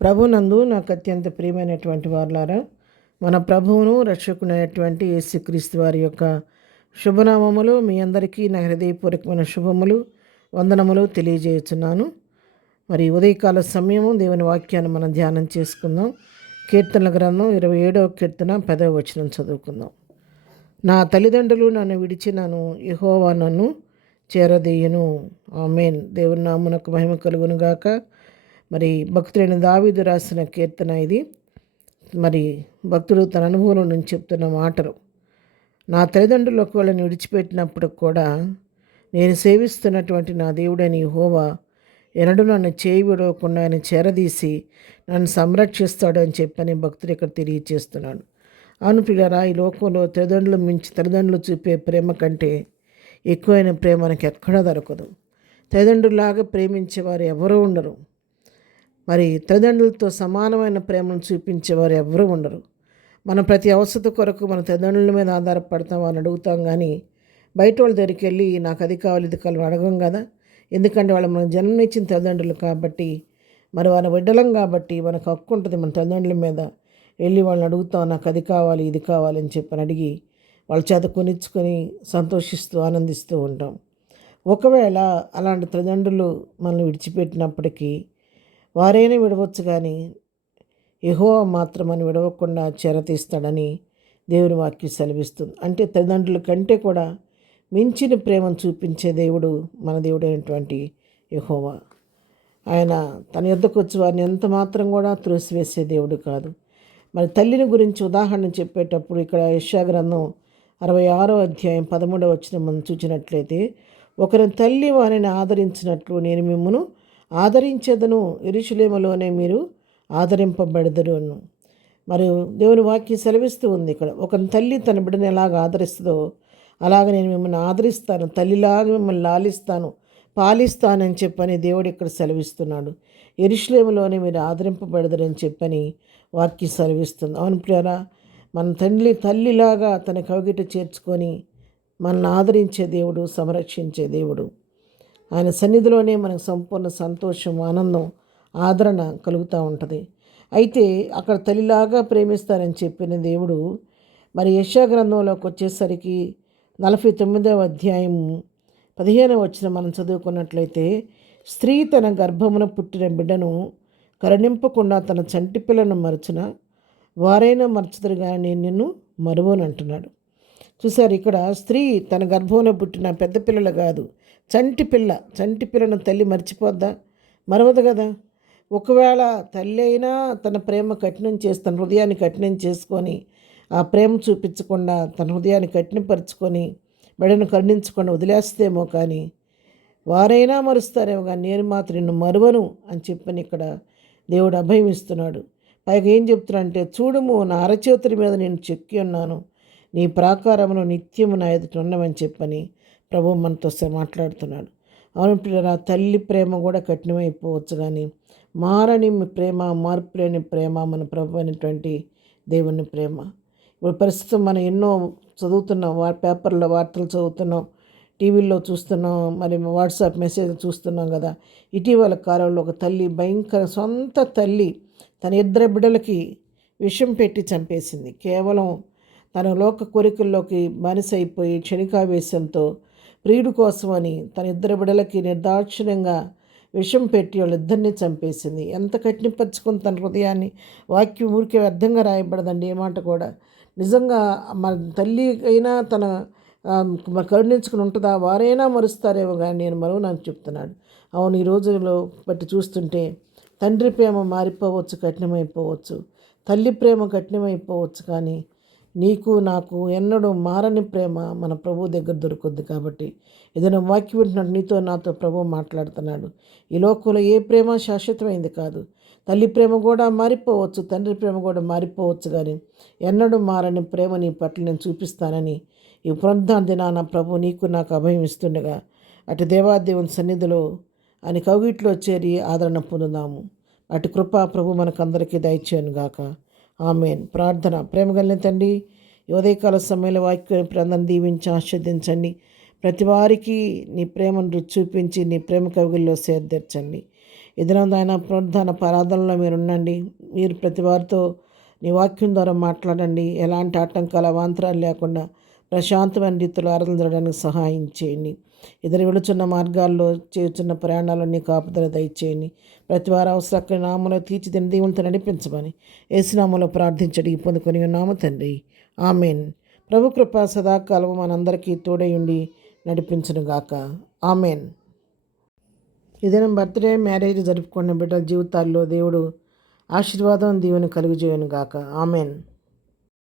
ప్రభునందు నాకు అత్యంత ప్రియమైనటువంటి వారులారా, మన ప్రభువును రక్షకునైనటువంటి యేసుక్రీస్తు వారి యొక్క శుభనామములు మీ అందరికీ నా హృదయపూర్వకమైన శుభములు వందనములు తెలియజేస్తున్నాను. మరి ఉదయకాల సమయము దేవుని వాక్యాన్ని మనం ధ్యానం చేసుకుందాం. కీర్తనల గ్రంథం 27వ కీర్తన 10వ వచనం చదువుకుందాం. నా తల్లిదండ్రులు నన్ను విడిచినను, యెహోవా నన్ను చేరదీయును. ఆమేన్. దేవుని నామమునకు మహిమ కలుగును గాక. మరి భక్తుడైన దావీదు రాసిన కీర్తన ఇది. మరి భక్తుడు తన అనుభవం నుంచి చెప్తున్న మాటలు. నా తల్లిదండ్రులు ఒకవేళ విడిచిపెట్టినప్పుడు కూడా నేను సేవిస్తున్నటువంటి నా దేవుడైన యెహోవా ఎన్నడూ నన్ను చేయి విడవకుండా ఆయన చేరదీసి నన్ను సంరక్షిస్తాడు అని చెప్పని భక్తుడు ఇక్కడ తెలియచేస్తున్నాడు. అవును ప్రియులారా, ఈ లోకంలో తల్లిదండ్రులు మించి తల్లిదండ్రులు చూపే ప్రేమ కంటే ఎక్కువైన ప్రేమ మనకి ఎక్కడా దొరకదు. తల్లిదండ్రులాగా ప్రేమించేవారు ఎవరూ ఉండరు. మరి తల్లిదండ్రులతో సమానమైన ప్రేమను చూపించేవారు ఎవరూ ఉండరు. మనం ప్రతి అవసరత కొరకు మన తల్లిదండ్రుల మీద ఆధారపడతాం, వాళ్ళని అడుగుతాం. కానీ బయట వాళ్ళ దగ్గరికి వెళ్ళి నాకు అది కావాలి ఇది కావాలి అడగం కదా. ఎందుకంటే వాళ్ళు మనం జన్మనిచ్చిన తల్లిదండ్రులు కాబట్టి, మరి వాళ్ళ బిడ్డలం కాబట్టి మనకు హక్కు ఉంటుంది మన తల్లిదండ్రుల మీద. వెళ్ళి వాళ్ళని అడుగుతాం, నాకు అది కావాలి ఇది కావాలి అని చెప్పని అడిగి వాళ్ళ చేత కొనిచ్చుకొని సంతోషిస్తూ ఆనందిస్తూ ఉంటాం. ఒకవేళ అలాంటి తల్లిదండ్రులు మనల్ని విడిచిపెట్టినప్పటికీ వారైనా విడవచ్చు, కానీ యెహోవా మాత్రం మనం విడవకుండా చేరతీస్తాడని దేవుని వాక్యం సెలవిస్తుంది. అంటే తల్లిదండ్రుల కంటే కూడా మించిన ప్రేమను చూపించే దేవుడు మన దేవుడైనటువంటి యెహోవా. ఆయన తన యొద్దకు వచ్చి వారిని ఎంత మాత్రం కూడా త్రోసివేసే దేవుడు కాదు. మరి తల్లిని గురించి ఉదాహరణ చెప్పేటప్పుడు ఇక్కడ యెషయా గ్రంథం 66వ అధ్యాయం 13వ వచనం మనం చూసినట్లయితే, ఒకరి తల్లి వారిని ఆదరించినట్లు నేను మిమ్మును ఆదరించేదను, యెరూషలేములోనే మీరు ఆదరింపబడదురును. మరియు దేవుని వాక్యం సెలవిస్తూ ఉంది ఇక్కడ, ఒక తల్లి తన బిడ్డను ఎలాగ ఆదరిస్తుందో అలాగ నేను మిమ్మల్ని ఆదరిస్తాను, తల్లిలాగా మిమ్మల్ని లాలిస్తాను, పాలిస్తానని చెప్పని దేవుడు ఇక్కడ సెలవిస్తున్నాడు. యెరూషలేములోనే మీరు ఆదరింపబడదురని చెప్పని వాక్యం సెలవిస్తుంది. అవును ప్రియరా, మన తల్లిలాగా తన కవిగిట చేర్చుకొని మనల్ని ఆదరించే దేవుడు, సంరక్షించే దేవుడు. ఆయన సన్నిధిలోనే మనకు సంపూర్ణ సంతోషం, ఆనందం, ఆదరణ కలుగుతూ ఉంటుంది. అయితే అక్కడ తల్లిలాగా ప్రేమిస్తారని చెప్పిన దేవుడు మరి యెషయా గ్రంథంలోకి వచ్చేసరికి 49వ అధ్యాయం 15వ వచనం మనం చదువుకున్నట్లయితే, స్త్రీ తన గర్భమున పుట్టిన బిడ్డను కరుణింపకుండా తన చంటి పిల్లను మరచున, వారైనా మరచుదురు కానీ నేను నిన్ను మరువను అంటున్నాడు. చూసారు, ఇక్కడ స్త్రీ తన గర్భంలో పుట్టిన పెద్ద పిల్లలు కాదు, చంటి పిల్లను తల్లి మర్చిపోద్దా? మరవదు కదా. ఒకవేళ తల్లి అయినా తన ప్రేమ కఠినం చేసి తన హృదయాన్ని కఠినం చేసుకొని ఆ ప్రేమ చూపించకుండా తన హృదయాన్ని కఠినపరుచుకొని బిడ్డను కరుణించకుండా వదిలేస్తేమో, కానీ వారైనా మరుస్తారేమో, కానీ నేను మాత్రం నిన్ను మరువను అని చెప్పని ఇక్కడ దేవుడు అభయం ఇస్తున్నాడు. పైగా ఏం చెప్తున్నాడంటే, చూడుము నా అరచేతుల మీద నేను చెక్కి ఉన్నాను, నీ ప్రాకారమును నిత్యము నా ఎదుట ఉండమని చెప్పని ప్రభు మనతో మాట్లాడుతున్నాడు. అవును పిల్లరా, తల్లి ప్రేమ కూడా కఠినమైపోవచ్చు, కానీ మారని ప్రేమ, మార్పు లేని ప్రేమ మన ప్రభు అయినటువంటి దేవుని ప్రేమ. ఇప్పుడు ప్రస్తుతం మనం ఎన్నో చదువుతున్నాం, పేపర్లో వార్తలు చదువుతున్నాం, టీవీల్లో చూస్తున్నాం, మరి వాట్సాప్ మెసేజ్ చూస్తున్నాం కదా. ఇటీవల కాలంలో ఒక తల్లి సొంత తల్లి తన 2 బిడ్డలకి విషం పెట్టి చంపేసింది. కేవలం తన లోక కోరికల్లోకి బానిసైపోయి క్షణికావేశంతో ప్రియుడు కోసమని తన 2 బిడ్డలకి నిర్దాక్షిణ్యంగా విషం పెట్టి వాళ్ళిద్దరినీ చంపేసింది. ఎంత కఠినపరుచుకుని తన హృదయాన్ని. వాక్యం ఊరికే వ్యర్థంగా రాయబడదండి ఏ మాట కూడా. నిజంగా మన తల్లి అయినా తన కరుణించుకుని ఉంటుందా? వారైనా మరుస్తారేమో, కానీ నేను మరువనని చెప్తున్నాడు. అవును, ఈ రోజుల్లో బట్టి చూస్తుంటే తండ్రి ప్రేమ మారిపోవచ్చు, కఠినమైపోవచ్చు, తల్లి ప్రేమ కఠినమైపోవచ్చు, కానీ నీకు నాకు ఎన్నడూ మారని ప్రేమ మన ప్రభు దగ్గర దొరుకుద్ది. కాబట్టి ఏదైనా వాక్యం వింటున్నట్టు నీతో నాతో ప్రభు మాట్లాడుతున్నాడు. ఈ లోకంలో ఏ ప్రేమ శాశ్వతమైంది కాదు. తల్లి ప్రేమ కూడా మారిపోవచ్చు, తండ్రి ప్రేమ కూడా మారిపోవచ్చు, కానీ ఎన్నడూ మారని ప్రేమ నీ పట్ల నేను చూపిస్తానని ఈ పునరుద్ధాన దినాన ప్రభు నీకు నాకు అభయం ఇస్తుండగా, అటు దేవాదేవుని సన్నిధిలో ఆయన కౌగిట్లో చేరి ఆదరణ పొందుదాము. అటు కృప ప్రభు మనకందరికీ దయచేయను గాక. ఆమేన్. ప్రార్థన. ప్రేమగలిగిన తండ్రి, ఉదయకాల సమయంలో వాక్యం అందరిని దీవించి ఆస్వాదించండి. ప్రతి వారికి నీ ప్రేమను రుచి చూపించి నీ ప్రేమ కవిగిల్లో సేర్దర్చండి. ఎదురైన పునరుద్ధాన ప్రార్థనలో మీరు ఉండండి. మీరు ప్రతి వారితో నీ వాక్యం ద్వారా మాట్లాడండి. ఎలాంటి ఆటంకాల అవాంతరాలు లేకుండా ప్రశాంతమైన రీతిలో ఆరాధించడానికి సహాయం చేయండి. ఇద్దరు వెళుచున్న మార్గాల్లో చేస్తున్న ప్రయాణాల్లో నీ కాపుదల దయచేయండి. ప్రతి వారు అవసరమైన నామలో తీర్చిదిన దేవునితో నడిపించమని యేసునామలో ప్రార్థించడి పొందుకొని ఉన్నాము తండ్రి. ఆమెన్. ప్రభు కృప సదాకాలం మనందరికీ తోడయుండి నడిపించునుగాక. ఆమెన్. ఏదైనా బర్త్డే, మ్యారేజ్ జరుపుకున్న బిడ్డల జీవితాల్లో దేవుడు ఆశీర్వాదం, దీవెన కలుగజేయునుగాక. ఆమెన్.